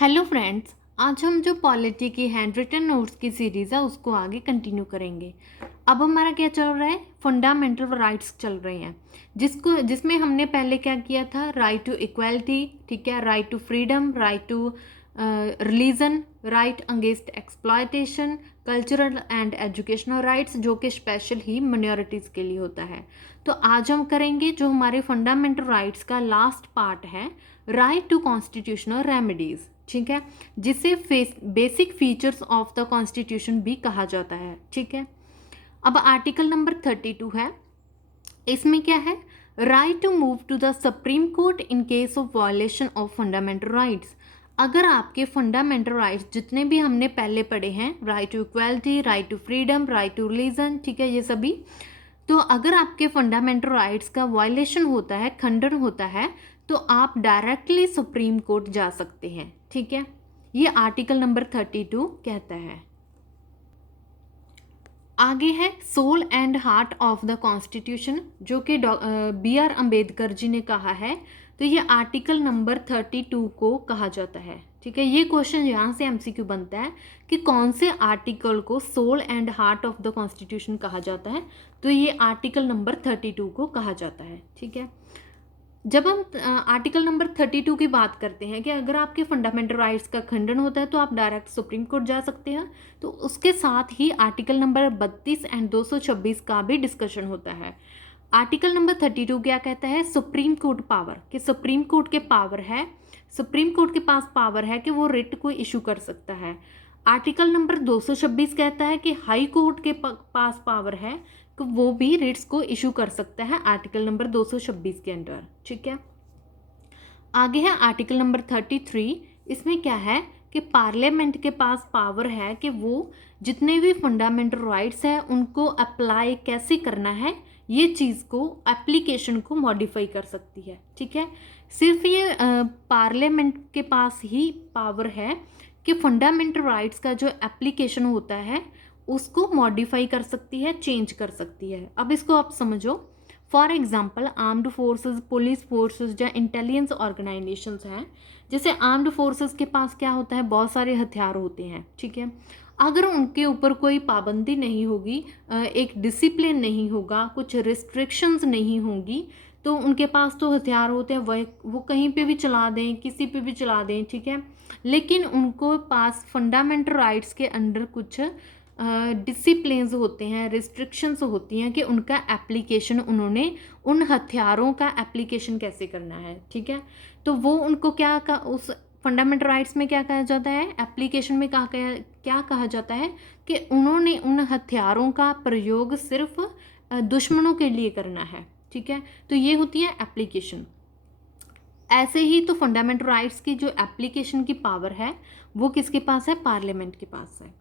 Hello friends, आज हम जो पॉलिटी की हैंड रिटन नोट्स की सीरीज़ है उसको आगे कंटिन्यू करेंगे। अब हमारा क्या चल रहा है, फंडामेंटल राइट्स चल रहे हैं, जिसमें हमने पहले क्या किया था, राइट टू इक्वालिटी, ठीक है, right to freedom, right to religion, right against exploitation, cultural and educational rights, जो कि स्पेशल ही माइनॉरिटीज़ के लिए होता है। तो आज हम करेंगे जो हमारे फंडामेंटल राइट्स का लास्ट पार्ट है, राइट टू कॉन्स्टिट्यूशनल रेमेडीज़, ठीक है, जिसे basic features of the constitution भी कहा जाता है। ठीक है, अब आर्टिकल नंबर 32 है, इसमें क्या है, right to move to the supreme court in case of violation of fundamental rights. अगर आपके फंडामेंटल राइट्स जितने भी हमने पहले पढ़े हैं, right to equality, right to freedom, right to religion, ठीक है, ये सभी, तो अगर आपके फंडामेंटल राइट्स का वायलेशन होता है, खंडन होता है, तो आप डायरेक्टली सुप्रीम कोर्ट जा सकते हैं। ठीक है, ये आर्टिकल नंबर 32 कहता है। आगे है soul and heart of the constitution, जो कि BR अम्बेडकर जी ने कहा है। तो ये आर्टिकल नंबर 32 को कहा जाता है। ठीक है, ये क्वेश्चन यहाँ से MCQ बनता है कि कौन से आर्टिकल को soul and heart of the constitution कहा जाता है। तो ये आर्टिकल नंबर 32 को कहा जाता है। ठीक है, जब हम आर्टिकल नंबर 32 की बात करते हैं कि अगर आपके फंडामेंटल राइट्स का खंडन होता है तो आप डायरेक्ट सुप्रीम कोर्ट जा सकते हैं, तो उसके साथ ही आर्टिकल नंबर 32 एंड 226 का भी डिस्कशन होता है। आर्टिकल नंबर 32 क्या कहता है, सुप्रीम कोर्ट पावर, कि सुप्रीम कोर्ट के पावर है, सुप्रीम कोर्ट के पास पावर है कि वो रिट को इशू कर सकता है। आर्टिकल नंबर 226 कहता है कि हाई कोर्ट के पास पावर है कि वो भी रिट्स को इशू कर सकता है, आर्टिकल नंबर 226 के अंडर। ठीक है, आगे है आर्टिकल नंबर 33। इसमें क्या है कि पार्लियामेंट के पास पावर है कि वो जितने भी फंडामेंटल राइट्स हैं उनको अप्लाई कैसे करना है, ये चीज़ को, एप्लीकेशन को मॉडिफाई कर सकती है। ठीक है, सिर्फ ये पार्लियामेंट के पास ही पावर है कि फंडामेंटल राइट्स का जो एप्लीकेशन होता है उसको मॉडिफाई कर सकती है, चेंज कर सकती है। अब इसको आप समझो, for example armed forces, police forces या इंटेलिजेंस ऑर्गेनाइजेशंस हैं। जैसे आर्म्ड फोर्सेस के पास क्या होता है, बहुत सारे हथियार होते हैं। ठीक है, अगर उनके ऊपर कोई पाबंदी नहीं होगी, एक डिसिप्लिन नहीं होगा, कुछ रिस्ट्रिक्शंस नहीं होंगी, तो उनके पास तो हथियार होते हैं, वो कहीं पे भी चला दें, किसी पे भी चला दें। ठीक है, लेकिन उनको पास फंडामेंटल राइट्स के अंडर कुछ डिसिप्लिन्स होते हैं, रिस्ट्रिक्शंस होती हैं कि उनका एप्लीकेशन, उन्होंने उन हथियारों का एप्लीकेशन कैसे करना है। ठीक है, तो वो उनको उस फंडामेंटल राइट्स में क्या कहा जाता है, एप्लीकेशन में क्या कहा जाता है कि उन्होंने उन हथियारों का प्रयोग सिर्फ दुश्मनों के लिए करना है। ठीक है, तो ये होती है एप्लीकेशन। ऐसे ही तो फंडामेंटल राइट्स की जो एप्लीकेशन की पावर है वो किसके पास है, पार्लियामेंट के पास है।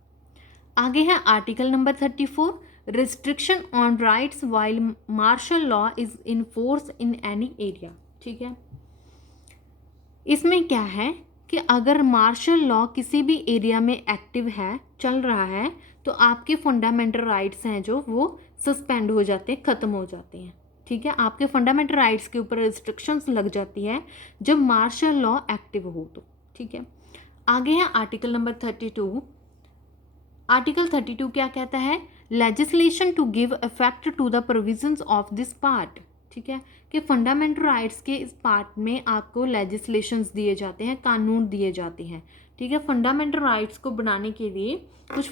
आगे है article number 34, restriction on rights while martial law is in force in any area. ठीक है, इसमें क्या है कि अगर मार्शल लॉ किसी भी एरिया में एक्टिव है, चल रहा है, तो आपके फंडामेंटल राइट्स हैं जो वो सस्पेंड हो जाते हैं, ख़त्म हो जाते हैं। ठीक है, आपके फंडामेंटल राइट्स के ऊपर रिस्ट्रिक्शंस लग जाती है जब मार्शल लॉ एक्टिव हो तो। ठीक है, आगे है आर्टिकल नंबर 32। आर्टिकल 32 क्या कहता है, legislation to give effect to the provisions of this part. ठीक है, कि फंडामेंटल राइट्स के इस पार्ट में आपको लेजिस्लेशंस दिए जाते हैं, कानून दिए जाते हैं। ठीक है, फंडामेंटल राइट्स को बनाने के लिए कुछ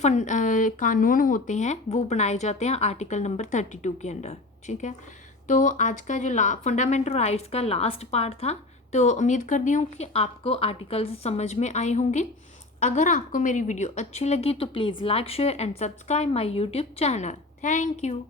कानून होते हैं, वो बनाए जाते हैं आर्टिकल नंबर 32 के अंडर। ठीक है, तो आज का जो फंडामेंटल राइट्स का लास्ट पार्ट था, तो उम्मीद करती हूँ कि आपको आर्टिकल्स समझ में आए होंगे। अगर आपको मेरी वीडियो अच्छी लगी तो please like, share and subscribe my YouTube channel. Thank you.